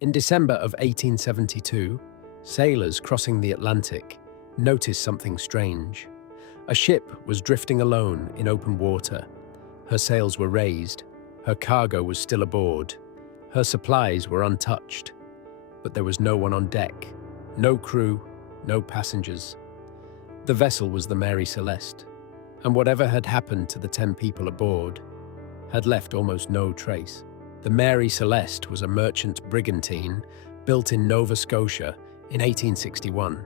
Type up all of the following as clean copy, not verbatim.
In December of 1872, sailors crossing the Atlantic noticed something strange. A ship was drifting alone in open water. Her sails were raised, her cargo was still aboard, her supplies were untouched, but there was no one on deck, no crew, no passengers. The vessel was the Mary Celeste, and whatever had happened to the 10 people aboard had left almost no trace. The Mary Celeste was a merchant brigantine built in Nova Scotia in 1861.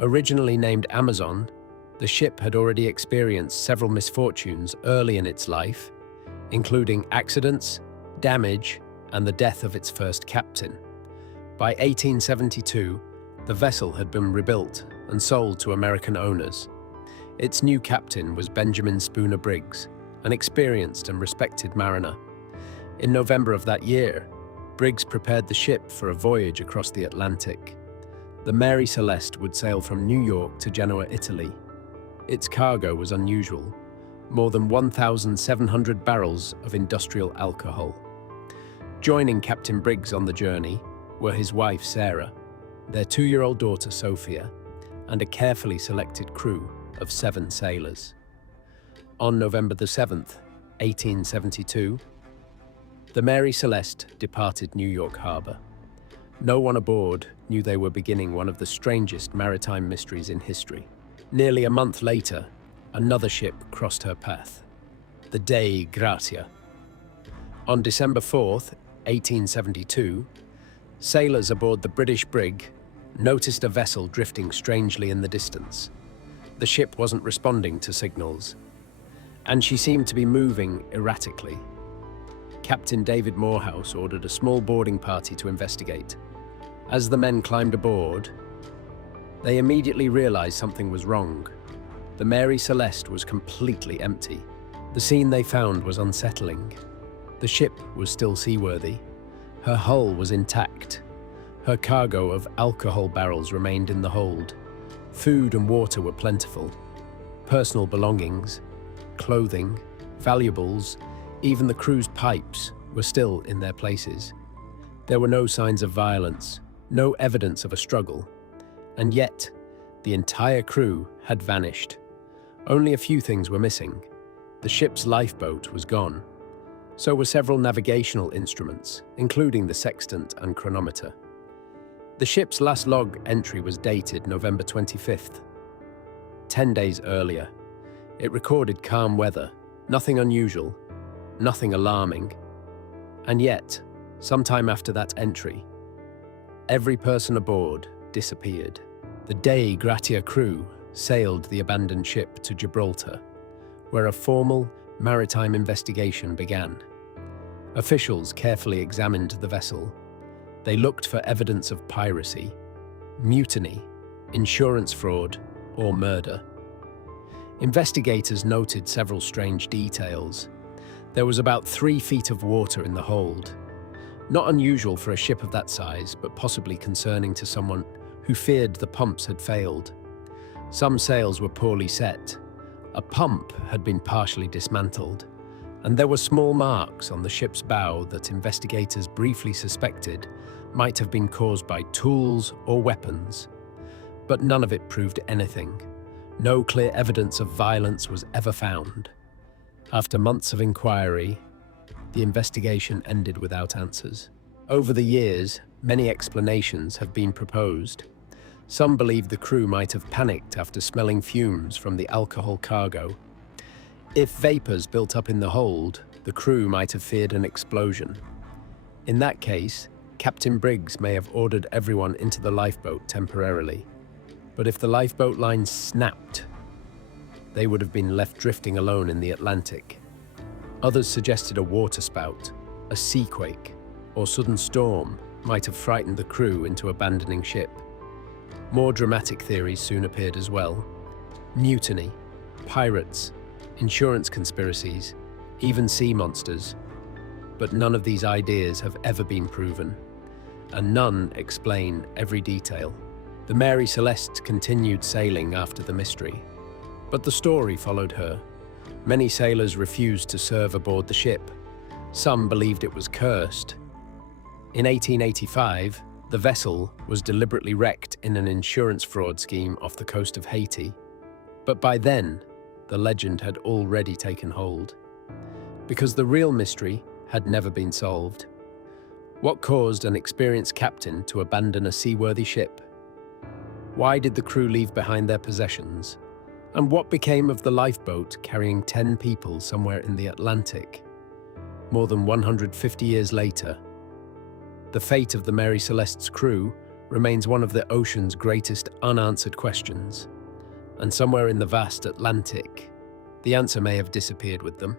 Originally named Amazon, the ship had already experienced several misfortunes early in its life, including accidents, damage, and the death of its first captain. By 1872, the vessel had been rebuilt and sold to American owners. Its new captain was Benjamin Briggs, an experienced and respected mariner. In November of that year, Briggs prepared the ship for a voyage across the Atlantic. The Mary Celeste would sail from New York to Genoa, Italy. Its cargo was unusual, more than 1,700 barrels of industrial alcohol. Joining Captain Briggs on the journey were his wife Sarah, their 2-year-old daughter Sophia, and a carefully selected crew of 7 sailors. On November the 7th, 1872, the Mary Celeste departed New York Harbor. No one aboard knew they were beginning one of the strangest maritime mysteries in history. Nearly a month later, another ship crossed her path, the Dei Gratia. On December 4th, 1872, sailors aboard the British brig noticed a vessel drifting strangely in the distance. The ship wasn't responding to signals, and she seemed to be moving erratically. Captain David Morehouse ordered a small boarding party to investigate. As the men climbed aboard, they immediately realized something was wrong. The Mary Celeste was completely empty. The scene they found was unsettling. The ship was still seaworthy. Her hull was intact. Her cargo of alcohol barrels remained in the hold. Food and water were plentiful. Personal belongings, clothing, valuables, even the crew's pipes were still in their places. There were no signs of violence, no evidence of a struggle, and yet the entire crew had vanished. Only a few things were missing. The ship's lifeboat was gone. So were several navigational instruments, including the sextant and chronometer. The ship's last log entry was dated November 25th. 10 days earlier, it recorded calm weather, nothing unusual, nothing alarming. And yet, sometime after that entry, every person aboard disappeared. The Dei Gratia crew sailed the abandoned ship to Gibraltar, where a formal maritime investigation began. Officials carefully examined the vessel. They looked for evidence of piracy, mutiny, insurance fraud, or murder. Investigators noted several strange details. There was about 3 feet of water in the hold. Not unusual for a ship of that size, but possibly concerning to someone who feared the pumps had failed. Some sails were poorly set. A pump had been partially dismantled, and there were small marks on the ship's bow that investigators briefly suspected might have been caused by tools or weapons. But none of it proved anything. No clear evidence of violence was ever found. After months of inquiry, the investigation ended without answers. Over the years, many explanations have been proposed. Some believe the crew might have panicked after smelling fumes from the alcohol cargo. If vapors built up in the hold, the crew might have feared an explosion. In that case, Captain Briggs may have ordered everyone into the lifeboat temporarily. But if the lifeboat line snapped, they would have been left drifting alone in the Atlantic. Others suggested a waterspout, a seaquake, or sudden storm might have frightened the crew into abandoning ship. More dramatic theories soon appeared as well. Mutiny, pirates, insurance conspiracies, even sea monsters. But none of these ideas have ever been proven, and none explain every detail. The Mary Celeste continued sailing after the mystery, but the story followed her. Many sailors refused to serve aboard the ship. Some believed it was cursed. In 1885, the vessel was deliberately wrecked in an insurance fraud scheme off the coast of Haiti. But by then, the legend had already taken hold. Because the real mystery had never been solved. What caused an experienced captain to abandon a seaworthy ship? Why did the crew leave behind their possessions? And what became of the lifeboat carrying 10 people somewhere in the Atlantic? More than 150 years later, the fate of the Mary Celeste's crew remains one of the ocean's greatest unanswered questions. And somewhere in the vast Atlantic, the answer may have disappeared with them.